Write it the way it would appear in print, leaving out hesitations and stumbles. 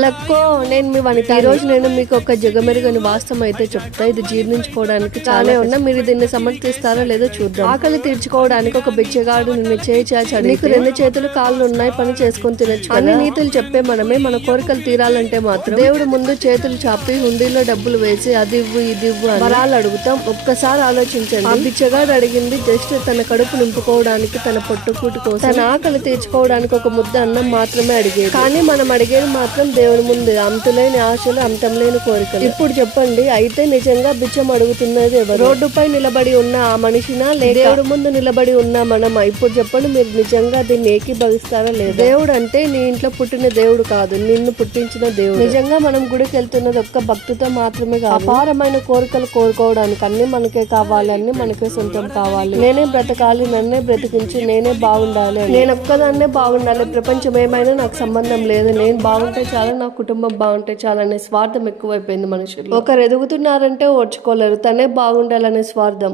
లక్కో నేను మీ వనిత. ఈ రోజు నేను మీకు ఒక జగమెరుగని వాస్తవం అయితే చెప్తా. ఇది జీర్ణించుకోవడానికి చాలా ఉన్నా మీరు దీన్ని సమర్థిస్తారో లేదో చూద్దాం. ఆకలి తీర్చుకోవడానికి ఒక బిచ్చగాడు నిన్ను చేయి చాచాడు. నీకు 2 చేతులు కాళ్ళు ఉన్నాయి, పని చేసుకొని తినొచ్చు. అన్ని నీతులు చెప్పే మనమే మన కోరికలు తీరాలంటే మాత్రం దేవుడు ముందు చేతులు చాపి హుండీలో డబ్బులు వేసి అది ఇవ్వు ఇది ఇవ్వు అని వరాలు అడుగుతాం. ఒక్కసారి ఆలోచించండి. ఆ బిచ్చగాడు అడిగింది జస్ట్ తన కడుపు నింపుకోవడానికి, తన పొట్టుకూటి కోసం, తన ఆకలి తీర్చుకోవడానికి ఒక ముద్ద అన్నం మాత్రమే అడిగేది. కానీ మనం అడిగేది మాత్రం దేవుని ముందు అంతులేని ఆశలు, అంతం లేని కోరికలు. ఇప్పుడు చెప్పండి, అయితే నిజంగా బిచ్చం అడుగుతున్నది ఎవరు? రోడ్డుపై నిలబడి ఉన్న ఆ మనిషినా, లేక దేవుడు ముందు నిలబడి ఉన్న మనమా? ఇప్పుడు చెప్పండి, మీరు నిజంగా దీన్ని ఏకీభవిస్తారా లేదా? దేవుడు అంటే నీ ఇంట్లో పుట్టిన దేవుడు కాదు, నిన్ను పుట్టించిన దేవుడు. నిజంగా మనం గుడికి వెళ్తున్నది ఒక్క భక్తితో మాత్రమే కాదు, అపారమైన కోరికలు కోరుకోవడానికి. అన్ని మనకే కావాలి, అన్ని మనకే సొంతం కావాలి. నేనే బ్రతకాలి, నన్నే బ్రతికించి, నేనే బాగుండాలి, నేను ఒక్కదాన్నే బాగుండాలి, ప్రపంచం ఏమైనా నాకు సంబంధం లేదు, నేను బాగుంటే చాలా, నా కుటుంబం బాగుంటే చాలా అనే స్వార్థం ఎక్కువైపోయింది మనుషులు. ఒకరు ఎదుగుతున్నారంటే ఓర్చుకోలేరు, తనే బాగుండాలనే స్వార్థం.